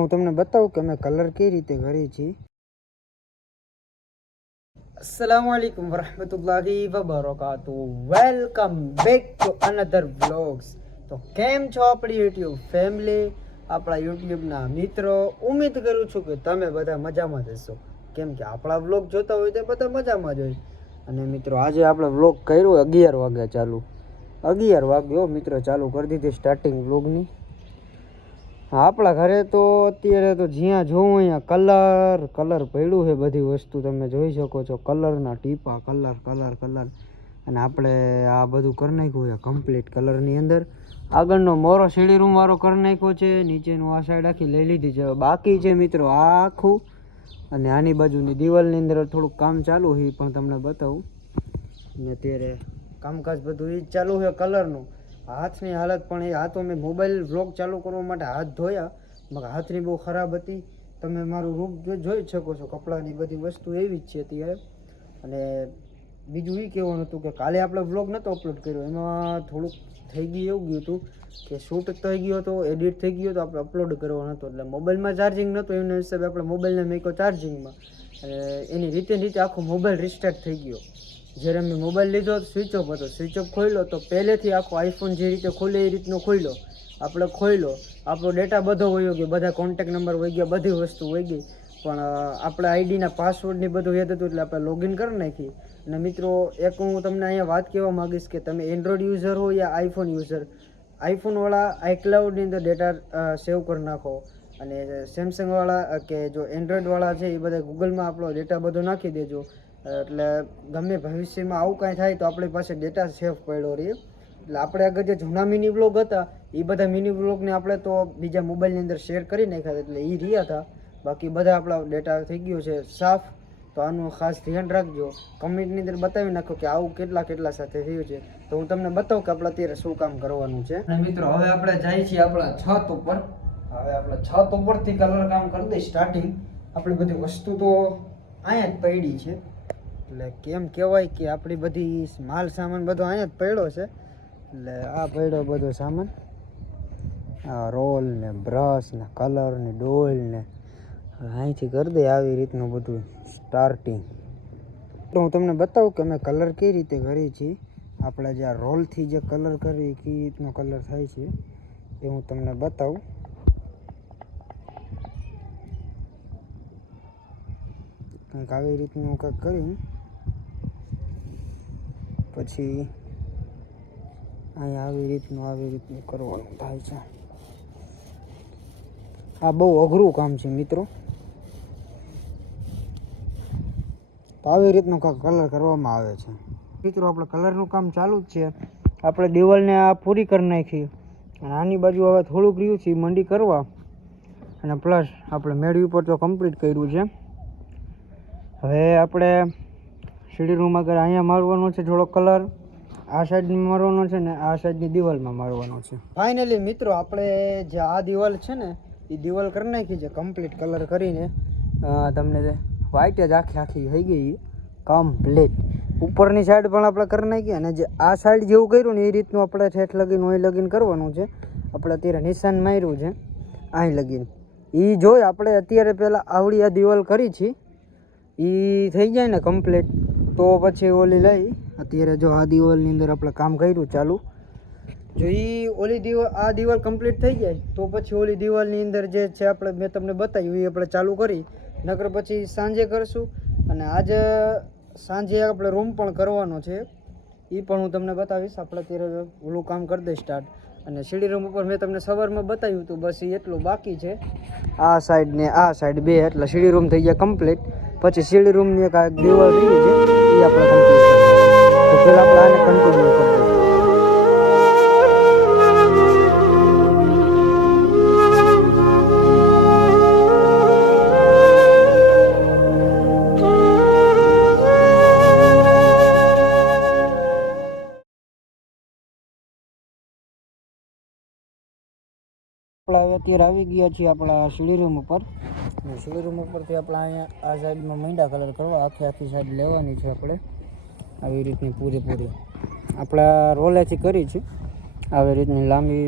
હું તમને બતાવું કે અમે કલર કઈ રીતે કરી છે. अस्सलामुअलैकुम वरहमतुल्लाहि वबरकातुहू. Welcome back to another vlogs. તો કેમ છો આપણી યુટ્યુબ ફેમિલી, આપણા યુટ્યુબના મિત્રો? ઉમ્મીદ કરું છું કે તમે બધા મજામાં જ હશો, કેમ કે આપણા વ્લોગ જોતા હોય તો બધા મજામાં જ હોય. અને મિત્રો આજે આપણે વ્લોગ કર્યો 11 વાગે ચાલુ. 11 વાગ્યો મિત્રો, ચાલુ કરી દીધી સ્ટાર્ટિંગ વ્લોગની. આપણા ઘરે તો અત્યારે તો જ્યાં જોઉં અહીંયા કલર પડ્યું છે. બધી વસ્તુ તમે જોઈ શકો છો, કલરના ટીપા, કલર. અને આપણે આ બધું કરી નાખ્યું છે કમ્પ્લીટ કલરની અંદર. આગળનો મોરો સીડી રૂમ વાળો કરી નાખ્યો છે, નીચેનું આ સાઈડ આખી લઈ લીધી છે. બાકી છે મિત્રો આ આખું, અને આની બાજુની દિવાલની અંદર થોડુંક કામ ચાલુ છે, પણ તમને બતાવું. અને અત્યારે કામકાજ બધું એ જ ચાલુ છે કલરનું. હાથની હાલત પણ એ, આ તો મેં મોબાઈલ વ્લોગ ચાલુ કરવા માટે હાથ ધોયા, મगर હાથની બહુ ખરાબ હતી. તમે મારું રૂપ જોઈ શકો છો, કપડાની બધી વસ્તુ એવી જ છે અત્યારે. અને બીજું એ કહેવાનું હતું કે કાલે આપણે વ્લોગ નહોતો અપલોડ કર્યો, એમાં થોડુંક થઈ ગયું એવું ગયું હતું કે શૂટ થઈ ગયો હતો, એડિટ થઈ ગયો હતો, આપણે અપલોડ કરવાનો હતો. એટલે મોબાઈલમાં ચાર્જિંગ નહોતું, એના હિસાબે આપણે મોબાઈલને મૂક્યો ચાર્જિંગમાં. અને એની રીતે આખો મોબાઈલ રિસ્ટાર્ટ થઈ ગયો. જ્યારે મેં મોબાઈલ લીધો સ્વિચ ઓફ હતો, સ્વિચ ઓફ ખોલ્યો તો પહેલેથી આખો આઈફોન જે રીતે ખોલે એ રીતનો ખોલ્યો. આપણે ખોલ્યો, આપણો ડેટા બધો વયો ગયો, બધા કોન્ટેક નંબર વહી ગયા, બધી વસ્તુ વહી ગઈ. પણ આપણે આઈડીના પાસવર્ડની બધું યાદ હતું, એટલે આપણે લોગિન કરી નાખી. અને મિત્રો એક હું તમને અહીંયા વાત કહેવા માગીશ કે તમે એન્ડ્રોઈડ યુઝર હો યા આઈફોન યુઝર, આઈફોનવાળા આઈક્લાઉડની અંદર ડેટા સેવ કરી નાખો. અને સેમસંગવાળા કે જો એન્ડ્રોઈડવાળા છે એ બધા ગૂગલમાં આપણો ડેટા બધો નાખી દેજો. એટલે ગમે ભવિષ્યમાં આવું કાંઈ થાય તો આપણી પાસે ડેટા સેફ પડ્યો રહે. એટલે આપણે આગળ જે જૂના મિની વ્લોગ હતા એ બધા મિની વ્લોગને આપણે તો બીજા મોબાઈલની અંદર શેર કરી નાખ્યા, એટલે એ રહ્યા હતા. બાકી બધા આપણા ડેટા થઈ ગયો છે સાફ. તો આનું ખાસ ધ્યાન રાખજો. કમેન્ટની અંદર બતાવી નાખો કે આવું કેટલા સાથે થયું છે, તો હું તમને બતાવું કે આપણે અત્યારે શું કામ કરવાનું છે. અને મિત્રો હવે આપણે જઈએ છીએ આપણા છત ઉપર. હવે આપણે છત ઉપરથી કલર કામ કરી દઈએ સ્ટાર્ટિંગ. આપણી બધી વસ્તુ તો અહીંયા જ પડી છે, એટલે કેમ કહેવાય કે આપણી બધી માલ સામાન બધો અહીંયા જ પડ્યો છે. એટલે આ પડ્યો બધો સામાન, આ રોલ ને બ્રશ ને કલર ને ડોલ ને, અહીંથી કરી દે આવી રીતનું બધું સ્ટાર્ટિંગ. તો હું તમને બતાવું કે અમે કલર કઈ રીતે કરીએ છીએ. આપણે જે આ રોલથી જે કલર કરીએ કઈ રીતનો કલર થાય છે એ હું તમને બતાવું. કંઈક આવી રીતનું કંઈક કરી પછી અહીંયા આવી રીતનું કરવાનું થાય છે. આ બહુ અઘરું કામ છે મિત્રો. તો આવી રીતનું કલર કરવામાં આવે છે મિત્રો. આપણે કલરનું કામ ચાલુ જ છે. આપણે દિવાલને આ પૂરી કરી નાખી, અને આની બાજુ હવે થોડુંક રહ્યું છે મંડી કરવા. અને પ્લસ આપણે મેળી ઉપર તો કમ્પ્લીટ કર્યું છે. હવે આપણે સીડી રૂમ આગળ અહીંયા મારવાનો છે થોડો કલર, આ સાઈડમાં મારવાનો છે ને આ સાઈડની દિવાલમાં મારવાનો છે. ફાઇનલી મિત્રો આપણે જે આ દિવાલ છે ને એ દિવાલ કરી નાખી છે કમ્પ્લીટ કલર કરીને. તમને વ્હાઈટ જ આખી થઈ ગઈ કમ્પ્લીટ. ઉપરની સાઈડ પણ આપણે કરી નાખી, અને જે આ સાઈડ જેવું કર્યું ને એ રીતનું આપણે ઠેઠ લગીને અહીં લગીન કરવાનું છે. આપણે અત્યારે નિશાન માર્યું છે અહીં લગીન. એ જોઈ આપણે અત્યારે પહેલાં આવડી આ દિવાલ કરી છે, એ થઈ જાય ને કમ્પ્લીટ તો પછી ઓલી લઈ. અત્યારે જો આ દિવાલની અંદર આપણે કામ કર્યું ચાલુ. જો એ ઓલી દિવાલ, આ દિવાલ કમ્પ્લીટ થઈ જાય તો પછી ઓલી દિવાલની અંદર જે છે આપણે મેં તમને બતાવ્યું એ આપણે ચાલુ કરી. નકર પછી સાંજે કરશું. અને આજે સાંજે આપણે રૂમ પણ કરવાનો છે, એ પણ હું તમને બતાવીશ. આપણે અત્યારે ઓલું કામ કરી દઈએ સ્ટાર્ટ. અને સીડી રૂમ ઉપર મેં તમને સવારમાં બતાવ્યું હતું, બસ એ એટલું બાકી છે. આ સાઈડ ને આ સાઈડ બે, એટલે સીડી રૂમ થઈ ગયા કમ્પ્લીટ. પછી સીડી રૂમની એક દિવાલ રહી છે એ આપણે કમ્પ્લીટ કરીએ. તો પહેલાં આપણે આને કન્ટિન્યુ કરી દઈએ. આપણે અત્યારે આવી ગયા છીએ આપણા સીડી રૂમ ઉપર. સીડી રૂમ ઉપરથી આપણે અહીંયા આ સાઈડમાં મીંડા કલર કરવા, આખી સાઈડ લેવાની છે આપણે આવી રીતની પૂરેપૂરી. આપણે રોલેથી કરી છે. આવી રીતની લાંબી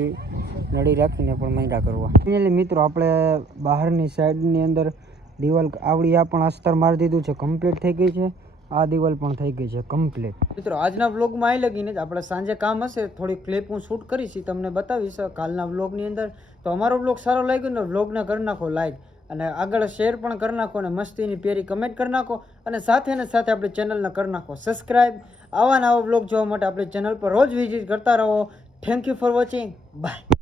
નળી રાખીને પણ માંડા કરવા. ફાઇનલી મિત્રો આપણે બહારની સાઈડની અંદર દિવાલ આવડી આ પણ અસ્તર મારી દીધું છે, કમ્પ્લીટ થઈ ગઈ છે. આ દિવાલ પણ થઈ ગઈ છે કમ્પ્લીટ. મિત્રો આજના વ્લોગમાં આવી લગીને જ આપણે સાંજે કામ હશે થોડી ક્લિપ હું શૂટ કરીશ, તમને બતાવીશ કાલના વ્લોગની અંદર. તો અમારો વ્લોગ સારો લાગ્યો ને વ્લોગને કરી નાખો લાઈક અને આગળ શેર પણ કરી નાખો અને મસ્તીની પ્યારી કમેન્ટ કરી નાખો અને સાથે ને સાથે આપણી ચેનલને કરી નાખો સબસ્ક્રાઈબ. આવા નવા વ્લોગ જોવા માટે આપણી ચેનલ પર રોજ વિઝિટ કરતા રહો. Thank you for watching. By.